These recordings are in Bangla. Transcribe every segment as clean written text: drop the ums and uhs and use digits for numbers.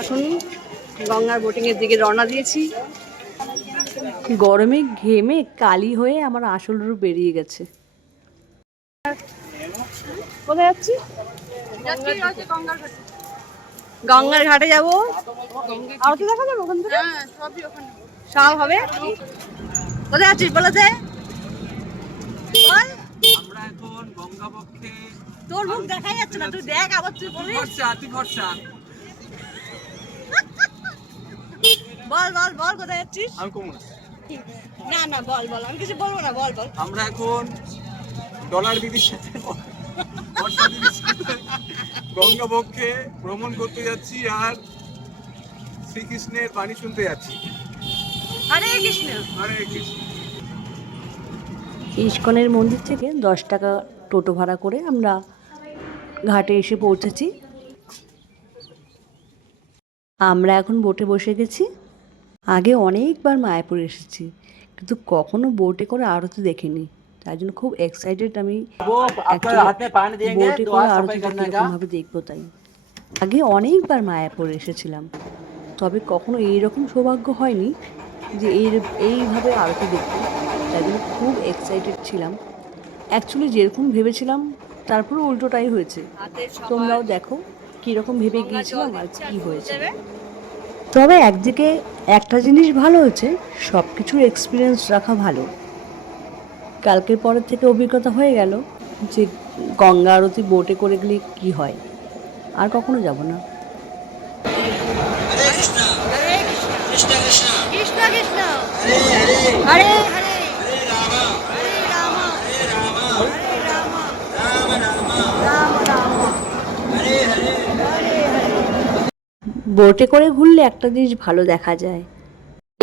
এখন গঙ্গার বোটিং এর দিকে রওনা দিয়েছি। গরমে ঘেমে কালি হয়ে আমার আসল রূপ বেরিয়ে গেছে। কোথায় যাচ্ছি? গঙ্গার ঘাটে যাবো। আরতি দেখা যাবে ওখান থেকে? সব হবে। কোথায় যাচ্ছিস বলতে? বল। আমরা এখন গঙ্গাবক্ষে। তোর মুখ দেখাই যাচ্ছে না, তুই দেখ আবার তুই বলিস। ভরসা। বল বল বল কোথায় যাচ্ছিস? আমি কমু না না বল বল, আমি কিছু বলবো না, বল বল। আমরা এখন ডলার দিদির সাথে বর্ষা দিদির সাথে গঙ্গাবক্ষে ভ্রমণ করতে যাচ্ছি আর শ্রীকৃষ্ণের বাণী শুনতে যাচ্ছি। হরে কৃষ্ণ। হরে কৃষ্ণ। ইস্কনের মন্দির থেকে 10 টাকা টোটো ভাড়া করে আমরা ঘাটে এসে পৌঁছেছি। আমরা এখন বোটে বসে গেছি। আগে অনেকবার মায়াপুর এসেছি, কিন্তু কখনো বোটে করে আরতি দেখিনি, তাই জন্য খুব এক্সাইটেড আমি বোটে করে আরতিটা কীরকমভাবে দেখবো। তাই আগে অনেকবার মায়াপুর এসেছিলাম, তবে কখনো এইরকম সৌভাগ্য হয়নি যে এইভাবে আরতি দেখবো। তাই জন্য খুব এক্সাইটেড ছিলাম। অ্যাকচুয়ালি যেরকম ভেবেছিলাম তারপরে উল্টোটাই হয়েছে। তোমরাও দেখো কীরকম ভেবে গিয়েছিলাম আর কী হয়েছে। তবে একদিকে একটা জিনিস ভালো হয়েছে, সব কিছুর এক্সপিরিয়েন্স রাখা ভালো। কালকের পরের থেকে অভিজ্ঞতা হয়ে গেল যে গঙ্গা আরতি বোটে করে গেলে কী হয়। আর কখনো যাব না। কৃষ্ণ কৃষ্ণ কৃষ্ণ কৃষ্ণ হরে হরে বোটে করে ঘুরলে একটা জিনিস ভালো দেখা যায়।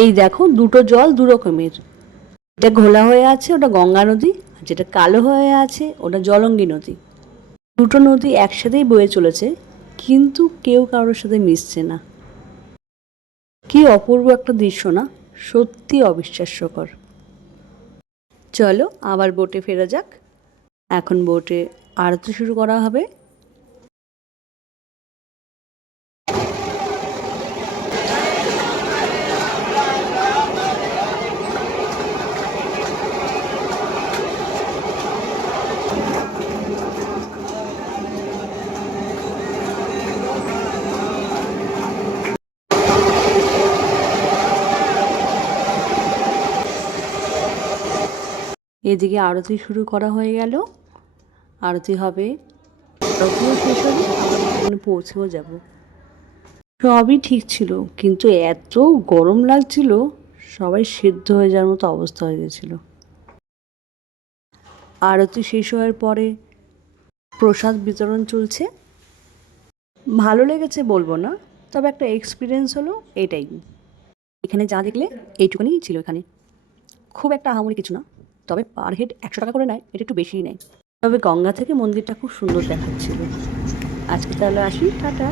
এই দেখো, দুটো জল দু রকমের। যেটা ঘোলা হয়ে আছে ওটা গঙ্গা নদী, আর যেটা কালো হয়ে আছে ওটা জলঙ্গি নদী। দুটো নদী একসাথেই বয়ে চলেছে, কিন্তু কেউ কারোর সাথে মিশছে না। কি অপূর্ব একটা দৃশ্য না? সত্যি অবিশ্বাস্যকর। চলো আবার বোটে ফেরা যাক। এখন বোটে আরতি শুরু করা হবে। এদিকে আরতি শুরু করা হয়ে গেল। আরতি হবে, আরতিও শেষ হবে, আমরা পৌঁছেও যাব। সবই ঠিক ছিল, কিন্তু এত গরম লাগছিল, সবাই সেদ্ধ হয়ে যাওয়ার মতো অবস্থা হয়ে গেছিল। আরতি শেষ হওয়ার পরে প্রসাদ বিতরণ চলছে। ভালো লেগেছে বলবো না, তবে একটা এক্সপিরিয়েন্স হলো এটাই। এখানে যা দেখলে এইটুকুনি ছিল। এখানে খুব একটা আহামরি কিছু না, তবে পার হেড 100 টাকা করে নেয়, এটা একটু বেশিই নেয়। তবে গঙ্গা থেকে মন্দিরটা খুব সুন্দর দেখাচ্ছিল। আজকে তাহলে আসি, টাটা।